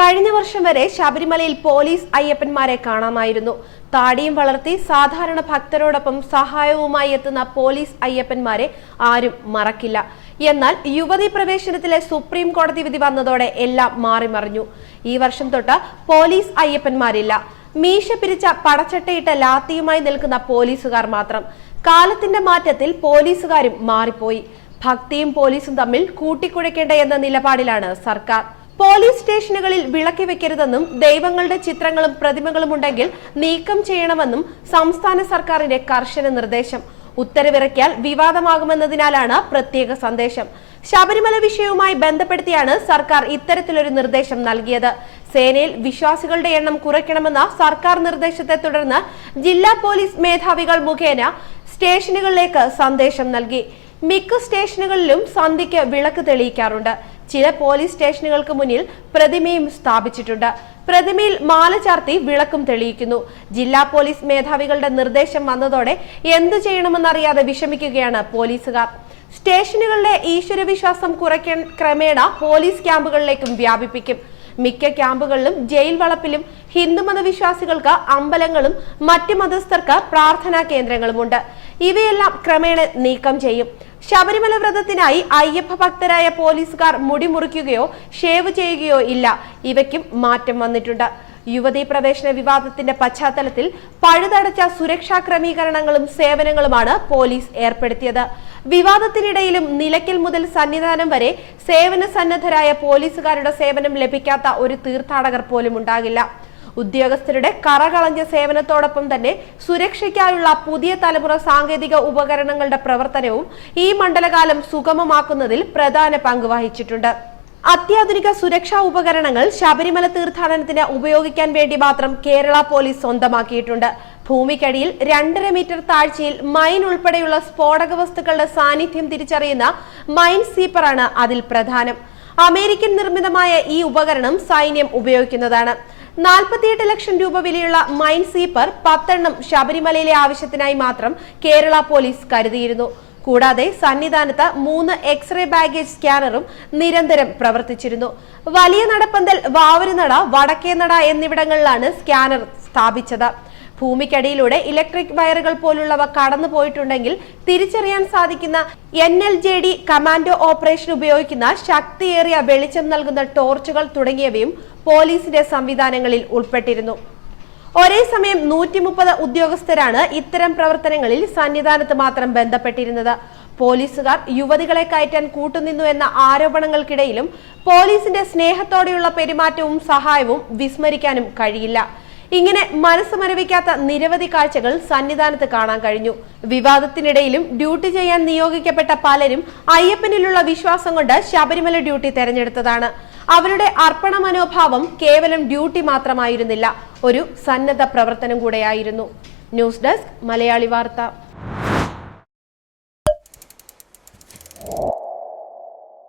കഴിഞ്ഞ വർഷം വരെ ശബരിമലയിൽ പോലീസ് അയ്യപ്പന്മാരെ കാണാമായിരുന്നു. താടിയും വളർത്തി സാധാരണ ഭക്തരോടൊപ്പം സഹായവുമായി എത്തുന്ന പോലീസ് അയ്യപ്പന്മാരെ ആരും മറക്കില്ല. എന്നാൽ യുവതി പ്രവേശനത്തിലെ സുപ്രീം കോടതി വിധി വന്നതോടെ എല്ലാം മാറിമറിഞ്ഞു ഈ വർഷം തൊട്ട് പോലീസ് അയ്യപ്പന്മാരില്ല. മീശ പിരിച്ച പടച്ചട്ടയിട്ട ലാത്തിയുമായി നിൽക്കുന്ന പോലീസുകാർ മാത്രം. കാലത്തിന്റെ മാറ്റത്തിൽ പോലീസുകാരും മാറിപ്പോയി. ഭക്തിയും പോലീസും തമ്മിൽ കൂട്ടിക്കുഴയ്ക്കേണ്ട എന്ന നിലപാടിലാണ് സർക്കാർ. പോലീസ് സ്റ്റേഷനുകളിൽ വിളക്കി വെക്കരുതെന്നും ദൈവങ്ങളുടെ ചിത്രങ്ങളും പ്രതിമകളും ഉണ്ടെങ്കിൽ നീക്കം ചെയ്യണമെന്നും സംസ്ഥാന സർക്കാരിന്റെ കർശന നിർദ്ദേശം. ഉത്തരവിറക്കിയാൽ വിവാദമാകുമെന്നതിനാലാണ് പ്രത്യേക സന്ദേശം. ശബരിമല വിഷയവുമായി ബന്ധപ്പെടുത്തിയാണ് സർക്കാർ ഇത്തരത്തിലൊരു നിർദ്ദേശം നൽകിയത്. സേനയിൽ വിശ്വാസികളുടെ എണ്ണം കുറയ്ക്കണമെന്ന സർക്കാർ നിർദ്ദേശത്തെ തുടർന്ന് ജില്ലാ പോലീസ് മേധാവികൾ മുഖേന സ്റ്റേഷനുകളിലേക്ക് സന്ദേശം നൽകി. മിക്ക സ്റ്റേഷനുകളിലും സന്ധ്യയ്ക്ക് വിളക്ക് തെളിയിക്കാറുണ്ട്. ചില പോലീസ് സ്റ്റേഷനുകൾക്ക് മുന്നിൽ പ്രതിമയും സ്ഥാപിച്ചിട്ടുണ്ട്. പ്രതിമയിൽ മാല ചാർത്തി വിളക്കും തെളിയിക്കുന്നു. ജില്ലാ പോലീസ് മേധാവികളുടെ നിർദ്ദേശം വന്നതോടെ എന്തു ചെയ്യണമെന്നറിയാതെ വിഷമിക്കുകയാണ് പോലീസുകാർ. സ്റ്റേഷനുകളിലെ ഈശ്വരവിശ്വാസം കുറയ്ക്കാൻ ക്രമേണ പോലീസ് ക്യാമ്പുകളിലേക്കും വ്യാപിപ്പിക്കും. മിക്ക ക്യാമ്പുകളിലും ജയിൽ വളപ്പിലും ഹിന്ദുമത വിശ്വാസികൾക്ക് അമ്പലങ്ങളും മറ്റ് മതസ്ഥർക്ക് പ്രാർത്ഥനാ കേന്ദ്രങ്ങളുമുണ്ട്. ഇവയെല്ലാം ക്രമേണ നീക്കം ചെയ്യും. ശബരിമല വ്രതത്തിനായി അയ്യപ്പ ഭക്തരായ പോലീസുകാർ മുടി മുറിക്കുകയോ ഷേവ് ചെയ്യുകയോ ഇല്ല. ഇവയ്ക്കും മാറ്റം വന്നിട്ടുണ്ട്. യുവതീ പ്രവേശന വിവാദത്തിന്റെ പശ്ചാത്തലത്തിൽ പഴുതടച്ച സുരക്ഷാ ക്രമീകരണങ്ങളും സേവനങ്ങളുമാണ് പോലീസ് ഏർപ്പെടുത്തിയത്. വിവാദത്തിനിടയിലും നിലയ്ക്കൽ മുതൽ സന്നിധാനം വരെ സേവന സന്നദ്ധരായ പോലീസുകാരുടെ സേവനം ലഭിക്കാത്ത ഒരു തീർത്ഥാടകർ പോലും ഉണ്ടാകില്ല. ഉദ്യോഗസ്ഥരുടെ കറകളഞ്ഞ സേവനത്തോടൊപ്പം തന്നെ സുരക്ഷയ്ക്കായുള്ള പുതിയ തലമുറ സാങ്കേതിക ഉപകരണങ്ങളുടെ പ്രവർത്തനവും ഈ മണ്ഡലകാലം സുഗമമാക്കുന്നതിൽ പ്രധാന പങ്ക് വഹിച്ചിട്ടുണ്ട്. അത്യാധുനിക സുരക്ഷാ ഉപകരണങ്ങൾ ശബരിമല തീർത്ഥാടനത്തിന് ഉപയോഗിക്കാൻ വേണ്ടി മാത്രം കേരള പോലീസ് സ്വന്തമാക്കിയിട്ടുണ്ട്. ഭൂമിക്കടിയിൽ രണ്ടര മീറ്റർ താഴ്ചയിൽ മൈൻ ഉൾപ്പെടെയുള്ള സ്ഫോടക വസ്തുക്കളുടെ സാന്നിധ്യം തിരിച്ചറിയുന്ന മൈൻ സീപ്പറാണ് അതിൽ പ്രധാനം. അമേരിക്കൻ നിർമ്മിതമായ ഈ ഉപകരണം സൈന്യം ഉപയോഗിക്കുന്നതാണ്. നാൽപ്പത്തിയെട്ട് ലക്ഷം രൂപ വിലയുള്ള മൈൻ സീപ്പർ പത്തെണ്ണം ശബരിമലയിലെ ആവശ്യത്തിനായി മാത്രം കേരള പോലീസ് കരുതിയിരുന്നു. കൂടാതെ സന്നിധാനത്ത് മൂന്ന് എക്സ്റേ ബാഗേജ് സ്കാനറും നിരന്തരം പ്രവർത്തിച്ചിരുന്നു. വലിയ നടപ്പന്തൽ വാവരുനട വടക്കേനട എന്നിവിടങ്ങളിലാണ് സ്കാനർ സ്ഥാപിച്ചത്. ഭൂമിക്കടിയിലൂടെ ഇലക്ട്രിക് വയറുകൾ പോലുള്ളവ കടന്നു പോയിട്ടുണ്ടെങ്കിൽ തിരിച്ചറിയാൻ സാധിക്കുന്ന N L J D commando operation ഉപയോഗിക്കുന്ന ശക്തിയേറിയ വെളിച്ചം നൽകുന്ന ടോർച്ചുകൾ തുടങ്ങിയവയും പോലീസിന്റെ സംവിധാനങ്ങളിൽ ഉൾപ്പെട്ടിരുന്നു. ഒരേ സമയം നൂറ്റി മുപ്പത് ഉദ്യോഗസ്ഥരാണ് ഇത്തരം പ്രവർത്തനങ്ങളിൽ സന്നിധാനത്ത് മാത്രം ബന്ധപ്പെട്ടിരുന്നത്. പോലീസുകാർ യുവതികളെ കയറ്റാൻ കൂട്ടുനിന്നു എന്ന ആരോപണങ്ങൾക്കിടയിലും പോലീസിന്റെ സ്നേഹത്തോടെയുള്ള പെരുമാറ്റവും സഹായവും വിസ്മരിക്കാനും കഴിയില്ല. ഇങ്ങനെ മനസ്സ് മരവിക്കാത്ത നിരവധി കാഴ്ചകൾ സന്നിധാനത്ത് കാണാൻ കഴിഞ്ഞു. വിവാദത്തിനിടയിലും ഡ്യൂട്ടി ചെയ്യാൻ നിയോഗിക്കപ്പെട്ട പലരും അയ്യപ്പനിലുള്ള വിശ്വാസം കൊണ്ട് ശബരിമല ഡ്യൂട്ടി തെരഞ്ഞെടുത്തതാണ്. അവരുടെ അർപ്പണ മനോഭാവം കേവലം ഡ്യൂട്ടി മാത്രമായിരുന്നില്ല ഒരു സന്നദ്ധ പ്രവർത്തനം കൂടെയായിരുന്നു. ന്യൂസ് ഡെസ്ക് മലയാളി വാർത്ത.